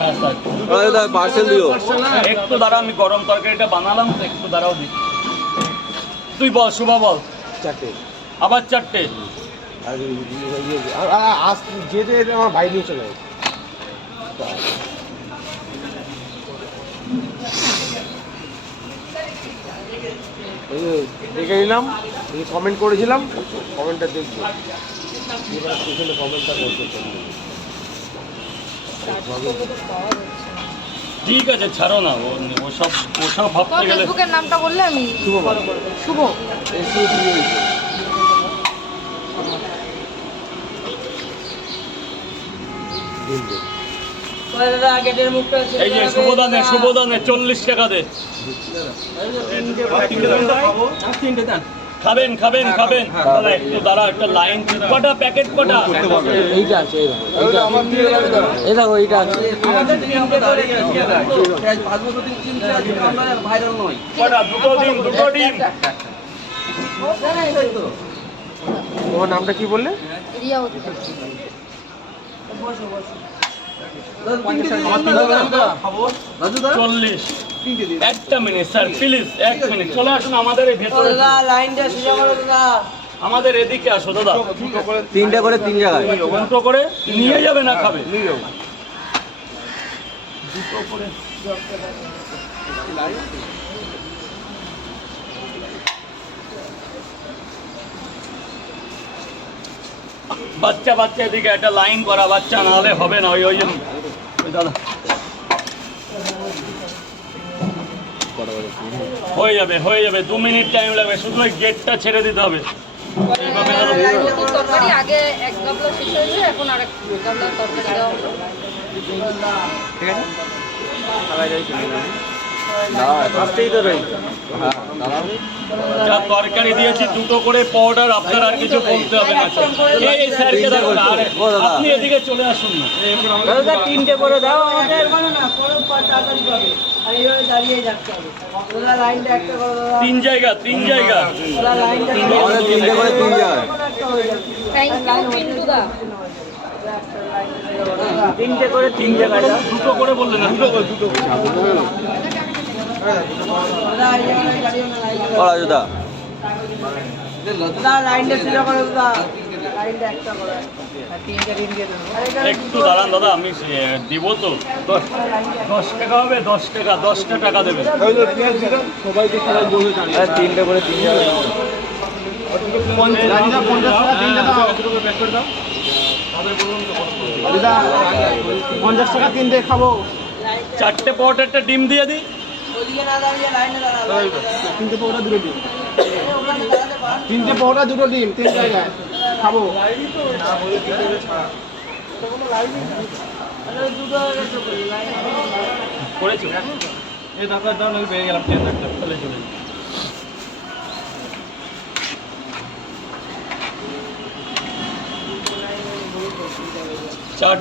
হ্যাঁ স্যার দাদা পার্সেল দিও। একটু দাঁড়া আমি গরম তরকারিটা বানালাম তো একটু দাঁড়াও দি তুই বল শুভ বল। চারটে। আবার চারটে। আজ যেতে যেতে আমার ভাই নিয়ে চলে দেখে নিলাম কমেন্ট করেছিলাম কমেন্টটা দেখব। কমেন্টটা করতে ঠিক আছে ছাড়ো না ও ওসব ওসব ভাবতে গেলে ফেসবুকের নামটা বললে আমি শুভ শুভ এসে দিয়ে দিয়েছে। দিন দিন। এই যে শুভদানে শুভদানে চল্লিশ টাকা দে। খাবেন খাবেন খাবেন। দাদা একটু দাঁড়া একটা লাইন কটা প্যাকেট কটা? এইটা আছে এই দেখো, এইটা আছে। এই দেখো এইটা আছে। কটা? দুটো ডিম দুটো ডিম তোমার নামটা কি বললে? রিয়া চল্লিশ। একটা মিনিট স্যার প্লিজ এক মিনিট। চলে আসুন আমাদের এই ভেতরে। আমাদের এদিকে আসো দাদা। তিনটা করে। তিন জায়গায়। দুটো করে নিয়ে যাবে না খাবে? দুটো করে। বাচ্চা বাচ্চা এদিকে একটা লাইন করা বাচ্চা নাহলে হবে না ওই ওই জন্য। ওই দাদা। হয়ে যাবে হয়ে যাবে দু মিনিট টাইম লাগবে শুধু ওই গেটটা ছেড়ে দিতে হবে। এইভাবে দাদা তরকারি আগে এক গাবলা শেষ হয়েছে এখন আর এক গাবলা তরকারি দেওয়া হলো। যা তরকারি দিয়েছি দুটো করে পাউডার আপনার আর কিছু বলতে হবে না এই এই স্যারকে দেখুন আরে আপনি এদিকে চলে আসুন না। তিনটে করে দাও আমাদের না তাড়াতাড়ি পাবে আর এইভাবে দাঁড়িয়ে যাচ্ছে দাদা লাইনটা একটা করে দাদা তিন জায়গা তিন জায়গা। দাদা লাইনটা তিনটে করে তিন জায়গায় একটা যাচ্ছে থ্যাংক ইউ পিন্টু দা তিনটে করে তিন জায়গায় দুটো করে বললেন দুটো করে দুটো করে। করে দাদা লাইনটা একটা করে। আর তিনটে তিনটে দেবো আর এখানে একটু দাঁড়ান দাদা আমি দিব তো। দশ দশ টাকা হবে দশ টাকা দশটা টাকা দেবেন। আরে তিনটে করে তিন পঞ্চাশ টাকা তিনটে খাব চারটে পাউডার একটা ডিম দিয়ে দিই। তিনটে পৌটা দুটো ডিম তিনটে পৌটা দুটো ডিম তিন জায়গায়। খাব। করেছ? দাদা দাও নাকি পেয়ে গেলাম ফেলে চলে। চার